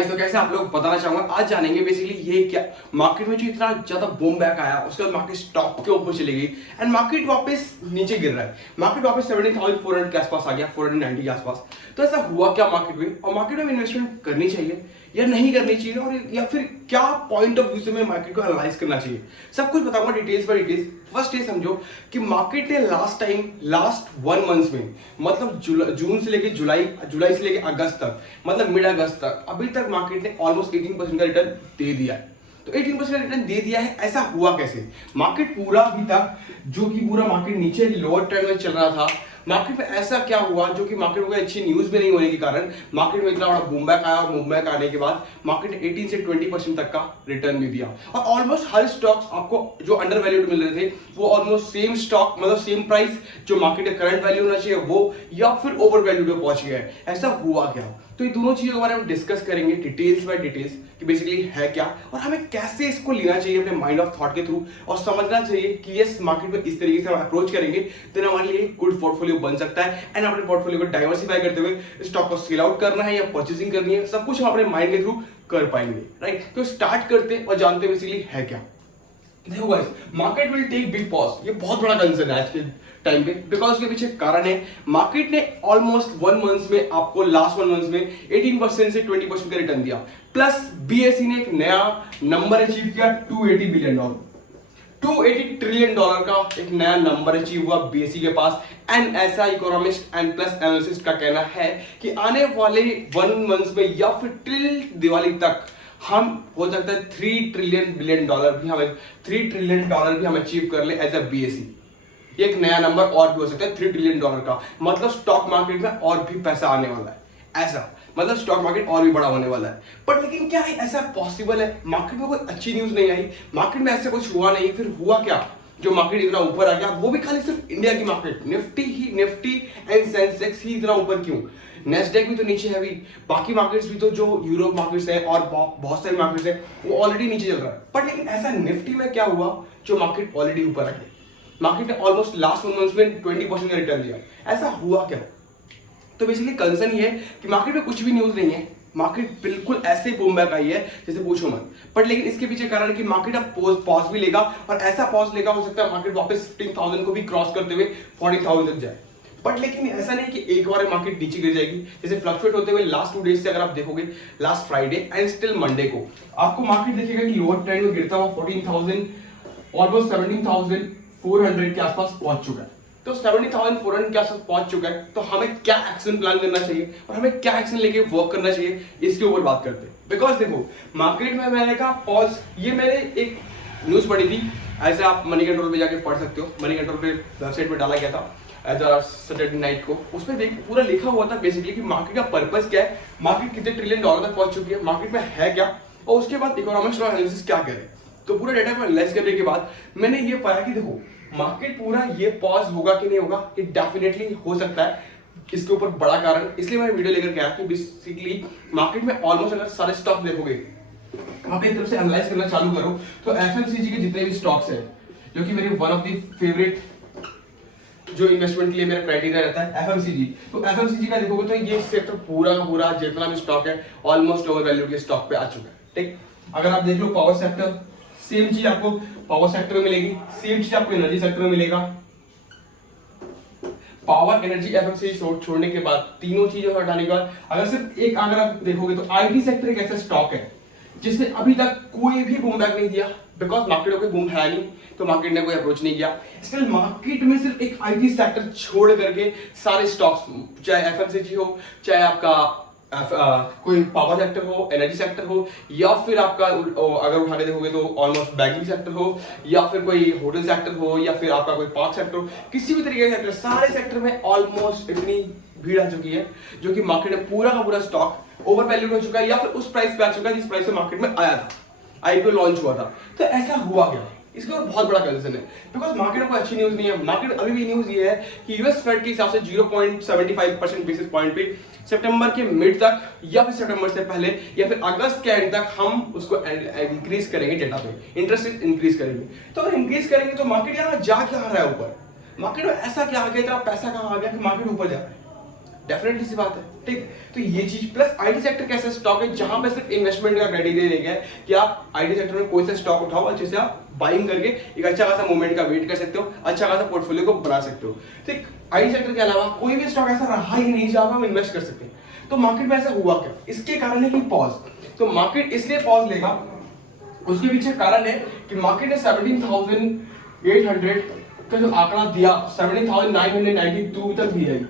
तो कैसे आप लोग बताना चाहूंगा, आज जानेंगे बेसिकली ये क्या मार्केट में जो इतना ज्यादा बूम बैक आया, उसके बाद मार्केट स्टॉप के ऊपर चली गई एंड मार्केट वापस नीचे गिर रहा है। मार्केट वापस 17,400 के आसपास आ गया, 490 के आसपास। तो ऐसा हुआ क्या मार्केट में, और मार्केट में इन्वेस्टमेंट करनी चाहिए या नहीं करनी चाहिए, और या फिर क्या पॉइंट ऑफ व्यू से मैं मार्केट को एनालाइज करना चाहिए, सब कुछ बताऊंगा डिटेल्स बाय डिटेल्स। फर्स्ट ये समझो कि मार्केट ने लास्ट 1 मंथ में, मतलब जून से लेके जुलाई से लेके अगस्त तक, मतलब मिड अगस्त तक, अभी तक मार्केट ने ऑलमोस्ट 18% का रिटर्न दे दिया है। तो 18% का रिटर्न दे दिया है, ऐसा हुआ कैसे? मार्केट पूरा अभी तक जो कि पूरा मार्केट नीचे लोअर ट्रेंड में चल रहा था, मार्केट में ऐसा क्या हुआ जो कि मार्केट में अच्छी न्यूज भी नहीं होने के कारण मार्केट में इतना बड़ा बूम बैक आया, और बूम बैक आने के बाद मार्केट ने 18 से 20% तक का रिटर्न भी दिया। और ऑलमोस्ट हर स्टॉक्स आपको जो अंडर वैल्यूड मिल रहे थे वो ऑलमोस्ट सेम स्टॉक, मतलब सेम प्राइस जो मार्केट का करंट वैल्यू होना चाहिए वो, या फिर ओवर वैल्यूड में पहुंच गया है। ऐसा हुआ क्या? तो ये दोनों चीजों के बारे में डिस्कस करेंगे डिटेल्स बाय डिटेल्स कि बेसिकली है क्या, और हमें कैसे इसको लेना चाहिए अपने माइंड ऑफ थॉट के थ्रू, और समझना चाहिए कि यस मार्केट में इस तरीके से हम अप्रोच करेंगे तो हमारे लिए गुड पोर्टफोलियो बन सकता है। एंड अपने पोर्टफोलियो को डाइवर्सिफाई करते हुए स्टॉक को सेल आउट करना है या परचेसिंग करनी है, सब कुछ हम अपने माइंड के थ्रू कर पाएंगे, राइट? तो स्टार्ट करते हैं और जानते हैं बेसिकली है क्या। देखो guys, market will take big pause, ये बहुत बड़ा कंसर्न है आज के टाइम पे, बिकॉज उसके पीछे कारण है मार्केट ने ऑलमोस्ट 1 मंथ में आपको लास्ट 1 मंथ में 18% से 20% का रिटर्न दिया, प्लस बीएसई ने एक नया नंबर अचीव किया, $280 बिलियन, $280 ट्रिलियन का एक नया नंबर अचीव हुआ बीएसई के पास। एंड ऐसा इकोनॉमिस्ट एंड प्लस एनालिसिस्ट का कहना है कि आने वाले 1 मंथ में या फिर टिल दिवाली तक हम हो सकता है $3 ट्रिलियन भी हम अचीव कर ले एज अ बीएसई। एक नया नंबर और भी हो सकता है $3 ट्रिलियन का, मतलब स्टॉक मार्केट में और भी पैसा आने वाला है, ऐसा मतलब स्टॉक मार्केट और भी बड़ा होने वाला है। बट लेकिन क्या है ऐसा पॉसिबल है? मार्केट में कोई अच्छी न्यूज नहीं आई, मार्केट में ऐसे कुछ हुआ नहीं, फिर हुआ क्या जो मार्केट इतना ऊपर आ गया? वो भी खाली सिर्फ इंडिया की मार्केट, निफ्टी एंड सेंसेक्स ही इतना ऊपर क्यों? नेस्डेक भी तो नीचे है अभी, बाकी मार्केट्स भी तो जो यूरोप मार्केट्स है और बहुत सारे मार्केट्स है वो ऑलरेडी नीचे चल रहा है। बट लेकिन ऐसा निफ्टी में क्या हुआ जो मार्केट ऑलरेडी ऊपर आ गया? मार्केट ने ऑलमोस्ट लास्ट 1 मंथ में 20% का रिटर्न दिया, ऐसा हुआ क्या? तो बेसिकली कंसर्न ये है कि मार्केट में कुछ भी न्यूज नहीं है, मार्केट बिल्कुल ऐसे बूम बैक आई है जैसे पूछो मत। बट लेकिन इसके पीछे कारण है कि मार्केट अब पॉज भी लेगा, और ऐसा पॉज लेगा हो सकता है मार्केट वापस 15,000 को भी क्रॉस करते हुए 40,000 तक जाए। बट लेकिन ऐसा नहीं कि एक बार मार्केट नीचे गिर जाएगी, जैसे फ्लक्चुएट होते हुए लास्ट 2 डेज से अगर आप देखोगे, last Friday and still Monday को आपको मार्केट देखिएगा कि लोअर ट्रेंड में गिरता हुआ 14,000 ऑलमोस्ट 17,400 के आसपास पहुंच चुका है। तो 70,400 के आसपास पहुंच चुका है, तो हमें क्या एक्शन प्लान करना चाहिए और हमें क्या एक्शन लेके वर्क करना चाहिए, इसके ऊपर बात करते हैं। बिकॉज देखो मार्केट में मैंने कहा पॉज, ये मैंने एक न्यूज पढ़ी थी, ऐसे आप मनी कंट्रोल पे जाके पढ़ सकते हो, मनी कंट्रोल पे वेबसाइट पे डाला गया था एज अ सैटरडे नाइट को। उसमें देख पूरा लिखा हुआ था बेसिकली कि मार्केट का पर्पस क्या है, मार्केट कितने ट्रिलियन डॉलर तक पहुंच चुकी है, मार्केट में है क्या, और उसके बाद इकोनॉमिक्स और एनालिसिस क्या करें। तो पूरा डेटा को एनालाइज करने के बाद मैंने ये पाया कि देखो मार्केट पूरा ये पॉज होगा कि नहीं होगा, ये डेफिनेटली हो सकता है। इसके ऊपर बड़ा कारण इसलिए मैं वीडियो लेकर के आया कि बेसिकली मार्केट में ऑलमोस्ट अगर सारे स्टॉक देखोगे, आप एक तरफ से एनालाइज करना चालू करो तो एफएमसीजी के जितने भी स्टॉक्स हैं, जो कि मेरे वन ऑफ द फेवरेट जो इन्वेस्टमेंट के लिए मेरा क्राइटेरिया रहता है एफएमसीजी, तो एफएमसीजी का देखोगे तो ये सेक्टर पूरा का पूरा जितना भी स्टॉक है ऑलमोस्ट ओवर वैल्यू के स्टॉक पे आ चुका है, ठीक। अगर आप देख लो पावर सेक्टर, सेम चीज आपको पावर सेक्टर में मिलेगी, सेम चीज आपको एनर्जी सेक्टर में मिलेगा। पावर, एनर्जी, एफएमसीजी छोड़ने के बाद, तीनों चीजों को हटाने के बाद अगर सिर्फ एक अगर आप देखोगे तो आईटी सेक्टर एक ऐसा स्टॉक है जिसने अभी तक कोई भी बूम बैक नहीं दिया, बिकॉज मार्केट में कोई बूम है नहीं, तो मार्केट ने कोई अप्रोच नहीं किया। स्टिल मार्केट में सिर्फ एक आईटी सेक्टर छोड़ करके सारे स्टॉक्स, चाहे एफएमसीजी हो, चाहे आपका कोई पावर सेक्टर हो, एनर्जी सेक्टर हो, या फिर आपका अगर उठाने देखोगे तो ऑलमोस्ट बैंकिंग सेक्टर हो, या फिर कोई होटल सेक्टर हो, या फिर आपका कोई पार्क सेक्टर हो, किसी भी तरीके का सेक्टर, सारे सेक्टर में ऑलमोस्ट इतनी भीड़ आ चुकी है जो कि मार्केट में पूरा का पूरा स्टॉक ओवर वैल्यूड हो चुका है या फिर उस प्राइस पे आ चुका है जिस प्राइस से मार्केट में आया था, आईपीओ लॉन्च हुआ था। तो ऐसा हुआ क्या? इसके ऊपर बहुत बड़ा कंसर्न है, बिकॉज मार्केट में कोई अच्छी न्यूज नहीं है। मार्केट अभी भी न्यूज ये है कि यूएस फेड के हिसाब से 0.75% बेसिस पॉइंट पे सितंबर के मिड तक, या फिर सितंबर से पहले, या फिर अगस्त के एंड तक हम उसको इंक्रीज करेंगे, डेटा पे इंटरेस्ट रेट इंक्रीज करेंगे। तो अगर इंक्रीज करेंगे तो मार्केट यहाँ जा क्या रहा है ऊपर? मार्केट में ऐसा क्या आ गया, इतना पैसा कहाँ आ गया कि मार्केट ऊपर जा रहा है? डेफिनेटली सी बात है, ठीक। तो ये चीज प्लस आईटी सेक्टर कैसा स्टॉक है जहां पे सिर्फ इन्वेस्टमेंट का क्राइटेरिया रह गया है कि आप आईटी सेक्टर में कोई सा स्टॉक उठाओ, अच्छे से आप बाइंग करके एक अच्छा खासा मूवमेंट का वेट कर सकते हो, अच्छा खासा पोर्टफोलियो को बना सकते हो, ठीक। आईटी सेक्टर के अलावा कोई भी स्टॉक ऐसा रहा ही नहीं जहां हम इन्वेस्ट कर सकते। तो मार्केट में ऐसा हुआ क्या, इसके कारण है कि पॉज। तो मार्केट इसलिए पॉज लेगा, उसके पीछे कारण है कि मार्केट ने 17,800 का जो आंकड़ा दिया 17,992 तक दिया है,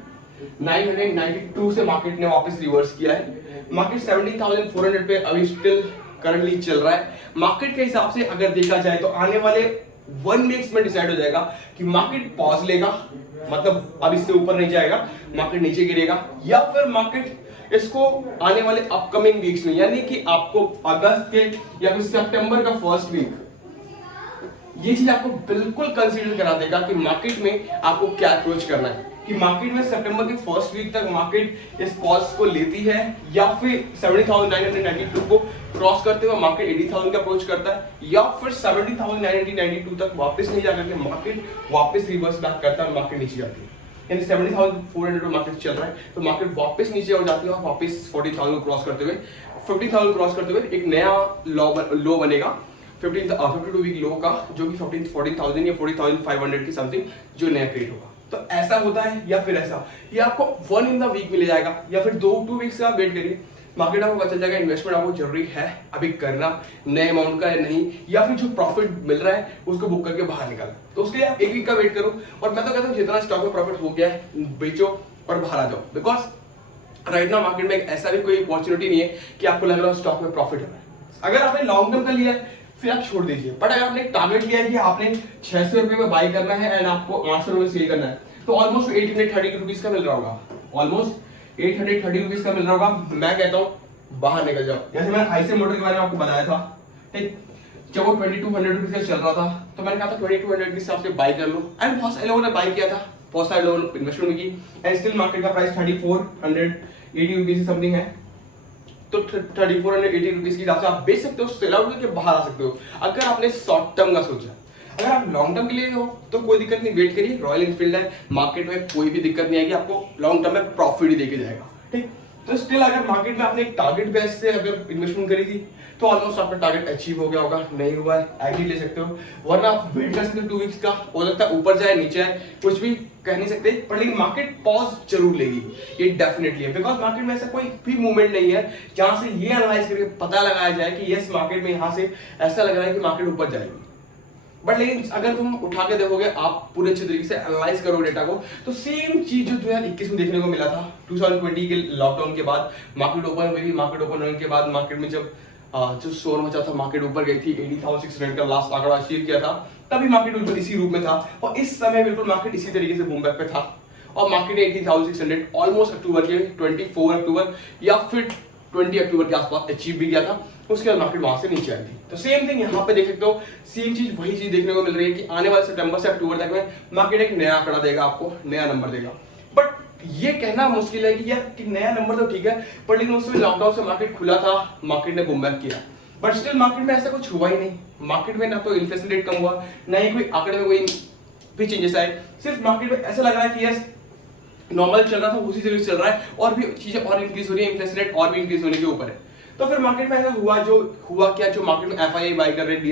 992 से मार्केट ने वापस रिवर्स किया है। मार्केट 17,400 पे अभी स्टिल करंटली चल रहा है। मार्केट के हिसाब से अगर देखा जाए तो आने वाले 1 वीक्स में डिसाइड हो जाएगा कि मार्केट पॉज लेगा, मतलब अब इससे ऊपर नहीं जाएगा, मार्केट नीचे गिरेगा, या फिर मार्केट इसको आने वाले अपकमिंग वीक्स में, यानी कि आपको अगस्त के या फिर सितंबर का फर्स्ट वीक, ये चीज आपको बिल्कुल कंसीडर करा देगा कि मार्केट में आपको क्या अप्रोच करना है। कि मार्केट में सितंबर के फर्स्ट वीक तक मार्केट इस पॉज को लेती है या फिर 70,992 को क्रॉस करते हुए मार्केट 80,000 का अप्रोच करता है, या फिर 70,992 तक वापस नहीं जाकर के मार्केट वापस रिवर्स बैक करता है, मार्केट नीचे जाती है। यानी 70,400 पे मार्केट चल रहा है तो मार्केट वापस नीचे हो जाती है और वापस 40,000 को क्रॉस करते हुए 50,000 क्रॉस करते हुए एक नया लो बनेगा 52 वीक लो का, जो कि 14,000 या 40,500 की समथिंग जो नया क्रिएट होगा। तो ऐसा होता है या फिर ऐसा, ये आपको 1 इन द वीक मिल जाएगा, या फिर 2 वीक्स का वेट करिए, मार्केट आपको पता चल जाएगा इन्वेस्टमेंट आपको जरूरी है अभी करना, नए अमाउंट का है नहीं, या फिर जो प्रॉफिट मिल रहा है उसको बुक करके बाहर निकालना। तो उसके लिए आप 1 वीक का वेट करो, और मैं तो कहता हूँ जितना स्टॉक में प्रॉफिट हो गया है बेचो और बाहर आ जाओ, बिकॉज राइट नाउ मार्केट में ऐसा भी कोई अपॉर्चुनिटी नहीं है कि आपको लग रहा है स्टॉक में प्रॉफिट हो रहा है। अगर आपने लॉन्ग टर्म का लिया है फिर आप छोड़ दीजिए, बट अगर आपने टारगेट लिया है कि आपने 600 रुपए में बाई करना है एंड आपको 800 रुपए सेल करना है, तो ऑलमोस्ट 830 रुपीज का मिल रहा होगा, ऑलमोस्ट 830 रुपीज का मिल रहा होगा। मैं कहता हूँ बाहर निकल जाओ। जैसे मैंने आईसी मोटर के बारे में आपको बताया था, ठीक, जब वो 2200 रुपीज का चल रहा था तो मैंने कहा था 2200 के हिसाब से बाई कर लो, एंड बहुत सारे लोगों ने बाई किया था, बहुत सारे लोगों ने इन्वेस्टमेंट की, एंड स्टिल मार्केट का प्राइस 3480 रुपीज समथिंग है। तो 3480 रुपीज के हिसाब से आप बेच सकते हो, सेल आउट करके बाहर आ सकते हो अगर आपने शॉर्ट टर्म का सोचा। अगर आप लॉन्ग टर्म के लिए हो तो कोई दिक्कत नहीं, वेट करिए, रॉयल एनफील्ड है, मार्केट में कोई भी दिक्कत नहीं आएगी, आपको लॉन्ग टर्म में प्रॉफिट ही देके जाएगा, ठीक। तो स्टिल अगर मार्केट में आपने एक टारगेट बेस से अगर इन्वेस्टमेंट करी थी तो ऑलमोस्ट आपका टारगेट अचीव हो गया होगा, नहीं हुआ है एग्री ले सकते हो, वरना आप वेट कर सकते हो 2 वीक्स का, हो सकता है ऊपर जाए नीचे आए, कुछ भी कह नहीं सकते, पर लेकिन मार्केट पॉज जरूर लेगी, ये डेफिनेटली है, बिकॉज मार्केट में ऐसा कोई भी मूवमेंट नहीं है जहां से ये एनालाइज करके पता लगाया जाए कि यस मार्केट में यहां से ऐसा लग रहा है कि मार्केट ऊपर जाएगी। बट लेकिन अगर तुम उठा के देखोगे, आप पूरे अच्छे तरीके से एनालाइज करोगे डेटा को, तो सेम चीज जो 2021 में देखने को मिला था, 2020 के लॉकडाउन के बाद मार्केट ओपन हुई थी, मार्केट ओपन होने के बाद मार्केट में जब जो शोर मचा था, मार्केट ऊपर गई थी, 80,600 का लास्ट आंकड़ा अचीव किया था, तभी मार्केट इसी रूप में था, और इस समय बिल्कुल मार्केट इसी तरीके से बूम बैक पे था, और मार्केट ने 18,600 ऑलमोस्ट अक्टूबर के 24 अक्टूबर या फिर 20 अक्टूबर के आसपास अचीव भी किया था, उसके बाद मार्केट वहां से नीचे आई थी। तो सेम थिंग यहाँ पे देख सकते हो, सेम चीज वही चीज देखने को मिल रही है कि आने वाले सितंबर से अक्टूबर तक में मार्केट एक नया आंकड़ा देगा, आपको नया नंबर देगा। बट ये कहना मुश्किल है कि यार कि नया नंबर तो ठीक है, पर लेकिन उसमें लॉकडाउन से मार्केट खुला था, मार्केट ने बूम बैक किया, बट स्टिल मार्केट में ऐसा कुछ हुआ ही नहीं। मार्केट में ना तो इन्फ्लेशन रेट कम हुआ, ना ही कोई आंकड़े में कोई भी चेंजेस आए, सिर्फ मार्केट में ऐसा लग रहा है कि यस नॉर्मल चल रहा था उसी जगह चल रहा है, और भी चीजें और इंक्रीज हो रही है, इन्फ्लेशन रेट और भी इंक्रीज होने के ऊपर है। तो फिर मार्केट में ऐसा हुआ क्या, जो मार्केट में एफआईआई बाय कर रहे हैं,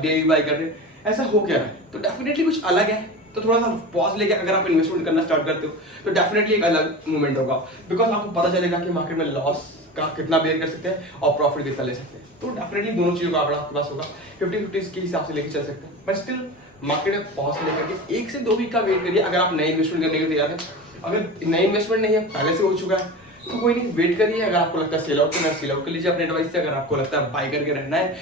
डीआई बाय कर रहे हैं, ऐसा हो क्या रहा है, तो डेफिनेटली कुछ अलग है। तो थोड़ा सा पॉज लेके अगर आप इन्वेस्टमेंट करना स्टार्ट करते हो तो डेफिनेटली एक अलग मूवमेंट होगा, बिकॉज आपको पता चलेगा कि मार्केट में लॉस का कितना बेयर कर सकते हैं और प्रॉफिट कितना ले सकते हैं। तो डेफिनेटली दोनों चीजों का आंकड़ा आपके पास होगा, 50-50 के हिसाब से लेके चल सकते हैं, बट स्टिल मार्केट में पॉज लेकर के 1 से 2 वीक का वेट करिए। अगर आप नए इन्वेस्टमेंट करने के तैयार है, अगर नई इन्वेस्टमेंट नहीं है, पहले से हो चुका है, तो कोई नहीं, वेट करिए। अगर आपको लगता है सेल आउट करना है, सेल आउट कर लीजिए अपने एडवाइस से। अगर आपको लगता है बाय करके रहना है,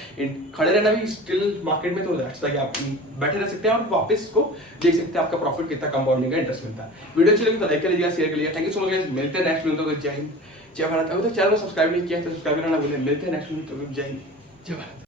खड़े रहना भी स्टिल मार्केट में, तो दैट्स लाइक आप बैठे रह सकते हैं और वापस को देख सकते हैं आपका प्रॉफिट कितना कंपाउंडिंग का इंटरेस्ट मिलता है। वीडियो अच्छी लगी तो लाइक कर लीजिए, शेयर कर लीजिए। Thank you so much guys, मिलते हैं नेक्स्ट वीडियो। तो जय हिंद, जय भारत। अभी तक चैनल को सब्सक्राइब नहीं किया है तो सब्सक्राइब करना भूलें। मिलते हैं नेक्स्ट वीडियो। तो जय हिंद, जय भारत।